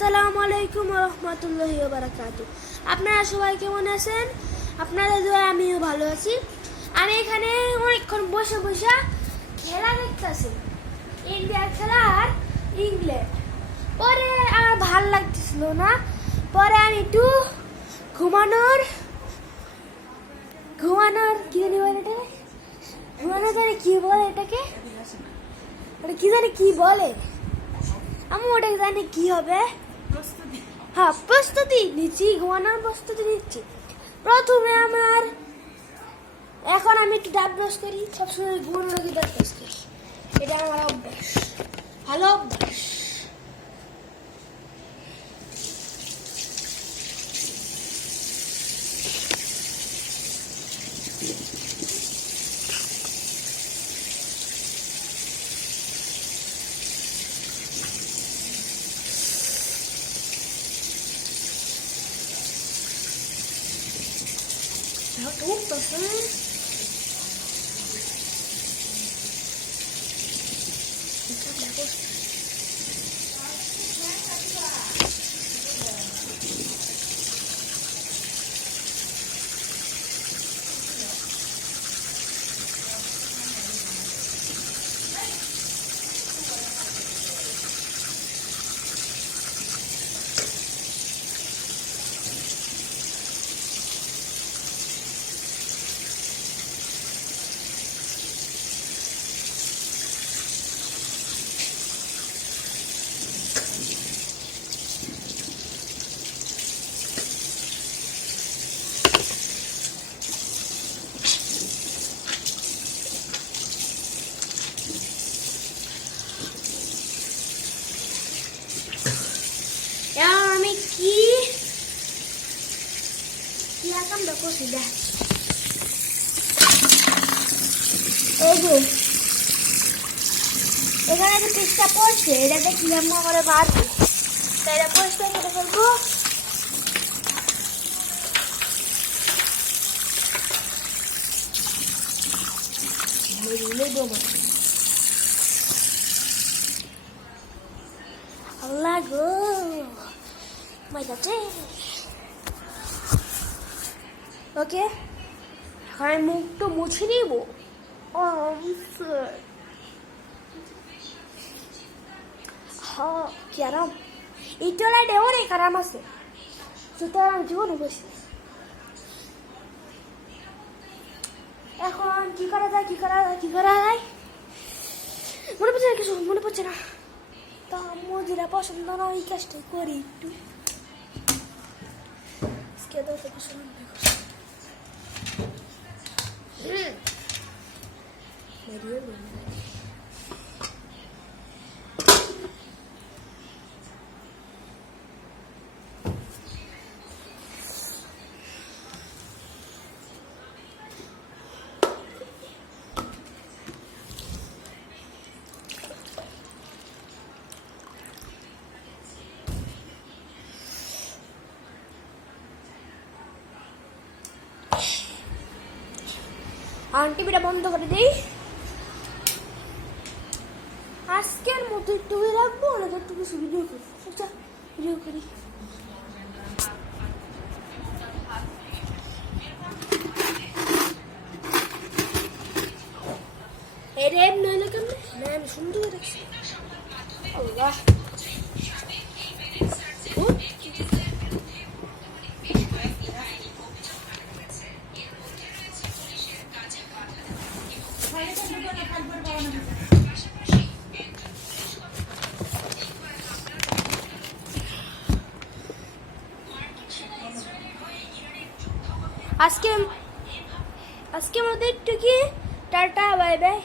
আসসালামু আলাইকুম ওয়া রাহমাতুল্লাহি ওয়া বারাকাতুহু। আপনারা সবাই কেমন আছেন? আপনাদের দোয়ায় আমিও ভালো আছি। আমি এখানে অনেকক্ষণ বসে বসে খেলা দেখতেছি, ইন্ডিয়ার খেলা আর ইংল্যান্ড। পরে আর ভাল লাগতেছিল না, পরে আমি একটু ঘুমানোর কি জানি বলে এটাকে, ঘুমানো জানি কি বলে এটাকে, কি জানি কি বলে, আমি ওটা জানি কি হবে। হ্যাঁ, প্রস্তুতি নিচ্ছি, ঘুমানোর প্রস্তুতি নিচ্ছি। প্রথমে এখন আমি একটু দাঁত ব্রাশ করি, সবসময় ঘুমানোর আগে দাঁত ব্রাশ করি, এটা আমার অভ্যাস, ভালো অভ্যাস। Tuh, terus bisa bagus. আমি কি আকাম দেখো সিধা এই যে এখানে যে পিসটা পড়ছে, এটাতে কি আমরা করে মারবো, তাই এটা পরিষ্কার করে ফেলবো। আল্লাহ গো, ওকে, এখন আমি মুখটা মুছে নিব। কি আরাম, ইটলাইটে অনেক আরাম আছে, সুতরাং জীবন বসে। এখন কি করা যায় মনে পড়ছে না, কিছু মনে পড়ছে না। তা মজুরা পছন্দ না, ওই কাজটাই করি একটু। টিভিটা বন্ধ করে দিই। আজকের মতো একটু রাখবো, অনেক একটু কিছু ভিডিও করি, ভিডিও করি। এটা এমনি হইলে কেমন না, আমি সুন্দর রাখছি। আল্লাহ আজকে আমাদের একটু কি টাটা, বাই বাই।